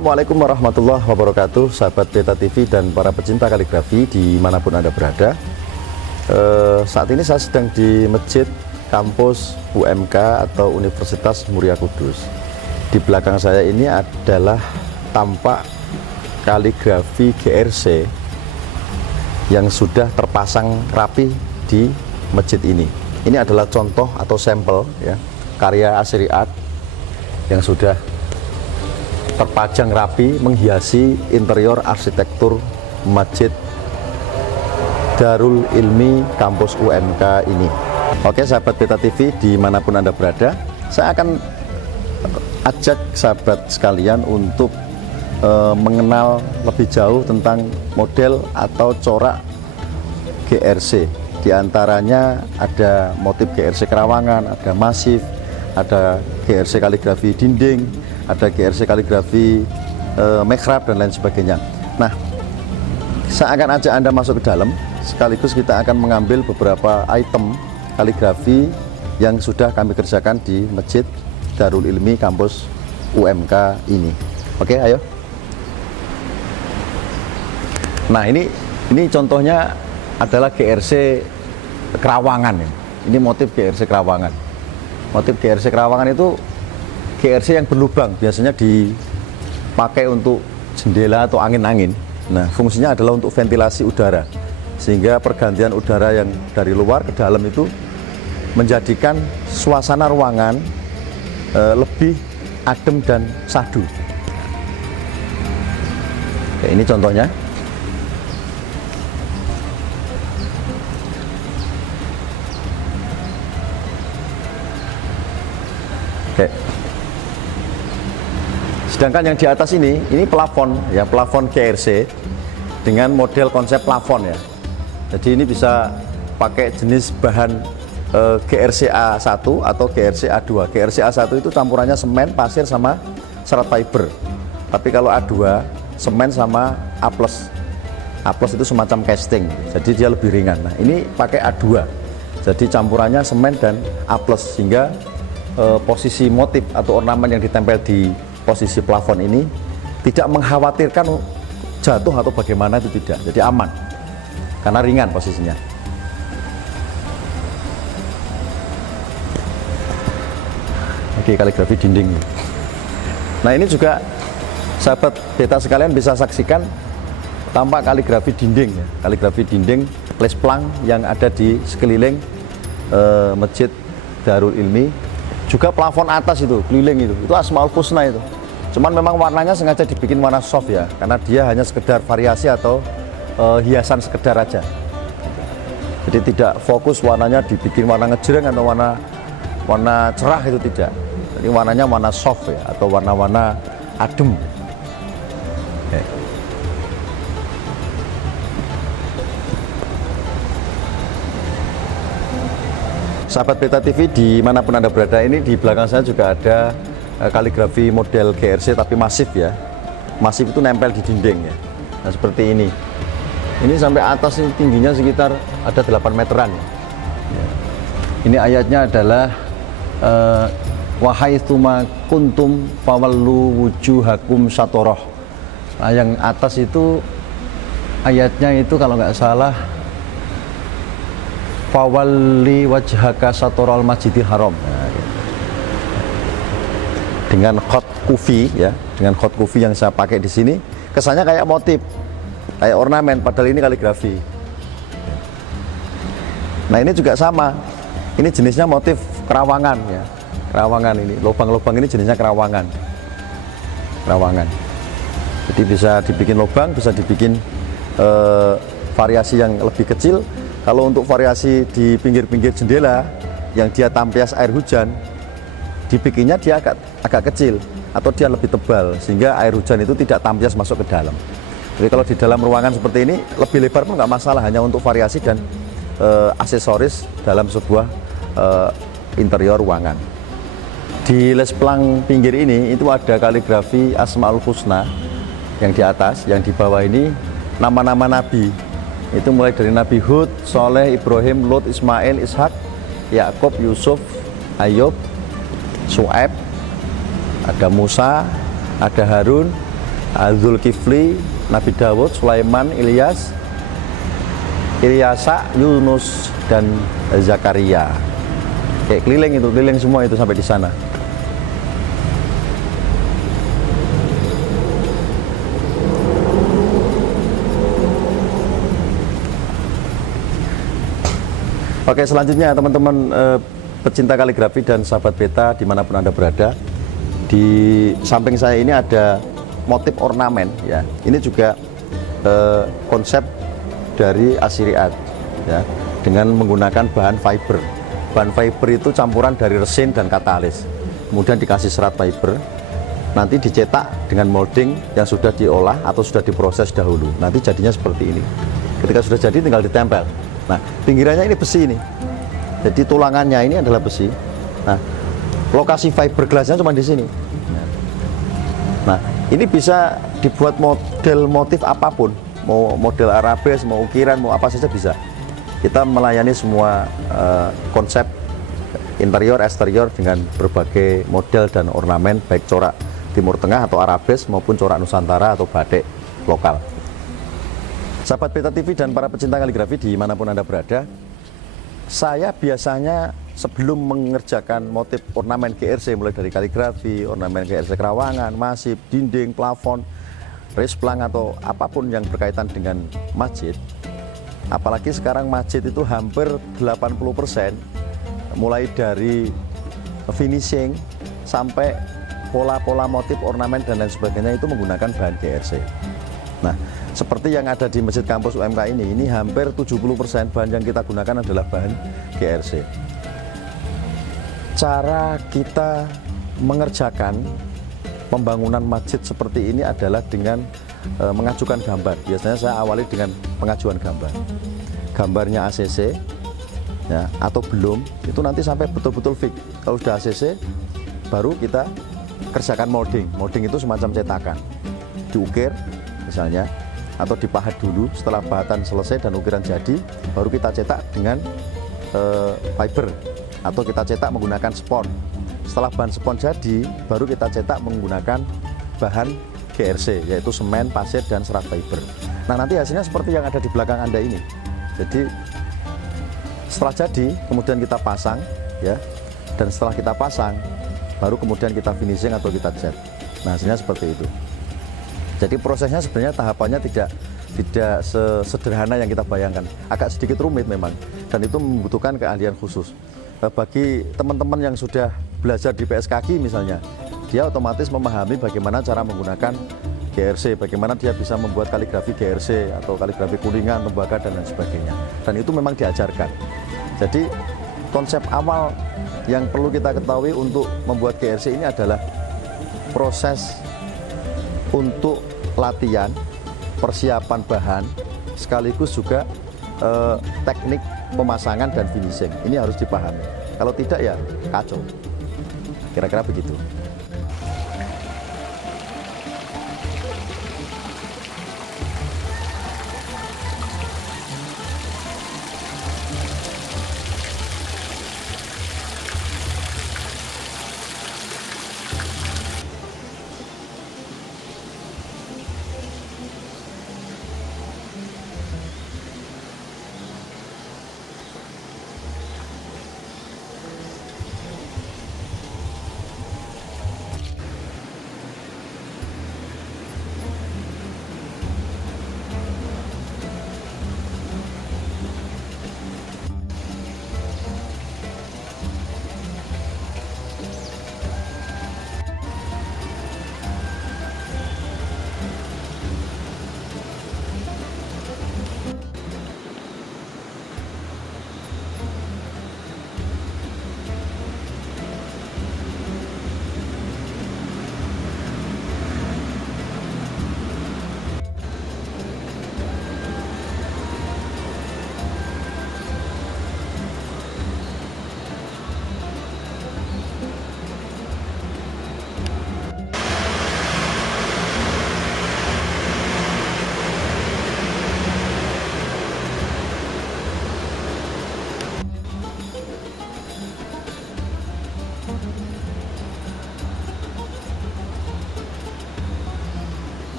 Assalamualaikum warahmatullahi wabarakatuh, sahabat Beta TV dan para pecinta kaligrafi dimanapun Anda berada. Saat ini saya sedang di Masjid Kampus UMK atau Universitas Muria Kudus. Di belakang saya ini adalah tampak kaligrafi GRC yang sudah terpasang rapi di masjid ini. Ini adalah contoh atau sampel ya, karya Asri Art yang sudah terpajang rapi menghiasi interior arsitektur Masjid Darul Ilmi Kampus UMK ini. Oke sahabat Beta TV dimanapun Anda berada, saya akan ajak sahabat sekalian untuk mengenal lebih jauh tentang model atau corak GRC. Di antaranya ada motif GRC Kerawangan, ada masif, ada GRC kaligrafi dinding, ada GRC kaligrafi mihrab dan lain sebagainya. Nah, saya akan ajak Anda masuk ke dalam, sekaligus kita akan mengambil beberapa item kaligrafi yang sudah kami kerjakan di Masjid Darul Ilmi Kampus UMK ini. Oke, ayo. Nah, ini contohnya adalah GRC Kerawangan ya. Ini motif GRC Kerawangan. Motif GRC Kerawangan itu GRC yang berlubang, biasanya dipakai untuk jendela atau angin-angin. Nah, fungsinya adalah untuk ventilasi udara, sehingga pergantian udara yang dari luar ke dalam itu menjadikan suasana ruangan lebih adem dan sahdu. Oke, ini contohnya. Oke. Sedangkan yang di atas ini plafon ya, plafon GRC dengan model konsep plafon ya. Jadi ini bisa pakai jenis bahan GRC A1 atau GRC A2. GRC A1 itu campurannya semen, pasir sama serat fiber. Tapi kalau A2 semen sama A+. A+ itu semacam casting. Jadi dia lebih ringan. Nah, ini pakai A2. Jadi campurannya semen dan A+, sehingga posisi motif atau ornamen yang ditempel di posisi plafon ini tidak mengkhawatirkan jatuh atau bagaimana, itu tidak, jadi aman karena ringan posisinya. Oke, kaligrafi dinding. Nah, ini juga sahabat Beta sekalian bisa saksikan tampak kaligrafi dinding ya. Kaligrafi dinding lesplang yang ada di sekeliling Masjid Darul Ilmi. Juga plafon atas itu, keliling itu Asmaul Husna itu. Cuman memang warnanya sengaja dibikin warna soft ya, karena dia hanya sekedar variasi atau hiasan sekedar aja. Jadi tidak fokus warnanya dibikin warna ngejreng atau warna cerah, itu tidak. Jadi warnanya warna soft ya, atau warna-warna adem. Oke. Sahabat Beta TV dimanapun Anda berada, ini di belakang saya juga ada kaligrafi model GRC tapi masif ya. Masif itu nempel di dinding ya. Nah, seperti ini. Ini sampai atas ini tingginya sekitar ada 8 meteran ya. Ini ayatnya adalah wahai tsuma kuntum fawallu wujuhakum syatoroh. Nah, yang atas itu ayatnya itu kalau nggak salah fawalli wajhaka satorol masjidil haram. Nah, dengan khot kufi ya, dengan khot kufi yang saya pakai di sini, kesannya kayak motif, kayak ornamen, padahal ini kaligrafi. Nah, ini juga sama, ini jenisnya motif kerawangan ya, kerawangan ini, lubang-lubang ini jenisnya kerawangan. Jadi bisa dibikin lubang, bisa dibikin variasi yang lebih kecil. Kalau untuk variasi di pinggir-pinggir jendela yang dia tampias air hujan, dibikinnya dia agak kecil atau dia lebih tebal, sehingga air hujan itu tidak tampias masuk ke dalam. Jadi kalau di dalam ruangan seperti ini lebih lebar pun nggak masalah, hanya untuk variasi dan aksesoris dalam sebuah interior ruangan. Di lesplang pinggir ini itu ada kaligrafi Asmaul Husna yang di atas, yang di bawah ini nama-nama nabi. Itu mulai dari Nabi Hud, Soleh, Ibrahim, Lut, Ismail, Ishak, Yakub, Yusuf, Ayub, Su'aib, ada Musa, ada Harun, Zulkifli, Nabi Dawud, Sulaiman, Ilyas, Ilyasa, Yunus, dan Zakaria. Kayak keliling semua itu sampai di sana. Oke, selanjutnya teman-teman pecinta kaligrafi dan sahabat beta dimanapun Anda berada, di samping saya ini ada motif ornamen ya. Ini juga konsep dari Assyriat ya, dengan menggunakan bahan fiber. Bahan fiber itu campuran dari resin dan katalis, kemudian dikasih serat fiber, nanti dicetak dengan molding yang sudah diolah atau sudah diproses dahulu. Nanti jadinya seperti ini. Ketika sudah jadi tinggal ditempel. Nah, pinggirannya ini besi ini. Jadi tulangannya ini adalah besi. Nah, lokasi fiberglassnya cuma di sini. Nah, ini bisa dibuat model motif apapun, mau model arabes, mau ukiran, mau apa saja bisa. Kita melayani semua konsep interior, eksterior dengan berbagai model dan ornamen, baik corak Timur Tengah atau arabes maupun corak Nusantara atau batik lokal. Sahabat Beta TV dan para pecinta kaligrafi dimanapun Anda berada, saya biasanya sebelum mengerjakan motif ornamen GRC, mulai dari kaligrafi, ornamen GRC Kerawangan, masif, dinding, plafon, resplang atau apapun yang berkaitan dengan masjid, apalagi sekarang masjid itu hampir 80%, mulai dari finishing sampai pola-pola motif ornamen dan lain sebagainya itu menggunakan bahan GRC. Nah, seperti yang ada di Masjid Kampus UMK ini hampir 70% bahan yang kita gunakan adalah bahan GRC. Cara kita mengerjakan pembangunan masjid seperti ini adalah dengan mengajukan gambar. Biasanya saya awali dengan pengajuan gambar. Gambarnya ACC ya, atau belum, itu nanti sampai betul-betul fix. Kalau sudah ACC, baru kita kerjakan molding. Molding itu semacam cetakan, diukir misalnya, atau dipahat dulu. Setelah pahatan selesai dan ukiran jadi, baru kita cetak dengan fiber atau kita cetak menggunakan spon. Setelah bahan spon jadi, baru kita cetak menggunakan bahan GRC, yaitu semen, pasir, dan serat fiber. Nah, nanti hasilnya seperti yang ada di belakang Anda ini. Jadi setelah jadi, kemudian kita pasang ya, dan setelah kita pasang, baru kemudian kita finishing atau kita cat. Nah, hasilnya seperti itu. Jadi prosesnya sebenarnya tahapannya tidak sesederhana yang kita bayangkan, agak sedikit rumit memang, dan itu membutuhkan keahlian khusus. Bagi teman-teman yang sudah belajar di PSKG misalnya, dia otomatis memahami bagaimana cara menggunakan GRC, bagaimana dia bisa membuat kaligrafi GRC atau kaligrafi kuningan, tembaga, dan lain sebagainya. Dan itu memang diajarkan. Jadi konsep awal yang perlu kita ketahui untuk membuat GRC ini adalah proses untuk latihan, persiapan bahan, sekaligus juga teknik pemasangan dan finishing. Ini harus dipahami. Kalau tidak ya kacau. Kira-kira begitu.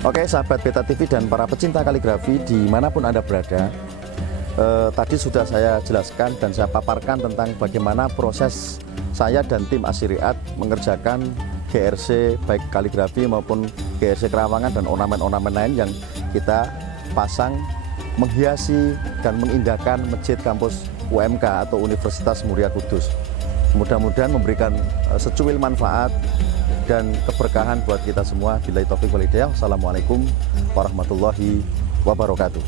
Oke, sahabat Beta TV dan para pecinta kaligrafi dimanapun Anda berada, tadi sudah saya jelaskan dan saya paparkan tentang bagaimana proses saya dan tim Asy-Ri'at mengerjakan GRC baik kaligrafi maupun GRC kerawangan dan ornamen-ornamen lain yang kita pasang menghiasi dan mengindahkan Masjid Kampus UMK atau Universitas Muria Kudus. Mudah-mudahan memberikan secuil manfaat dan keberkahan buat kita semua. Billahi taufiq wal hidayah. Assalamualaikum warahmatullahi wabarakatuh.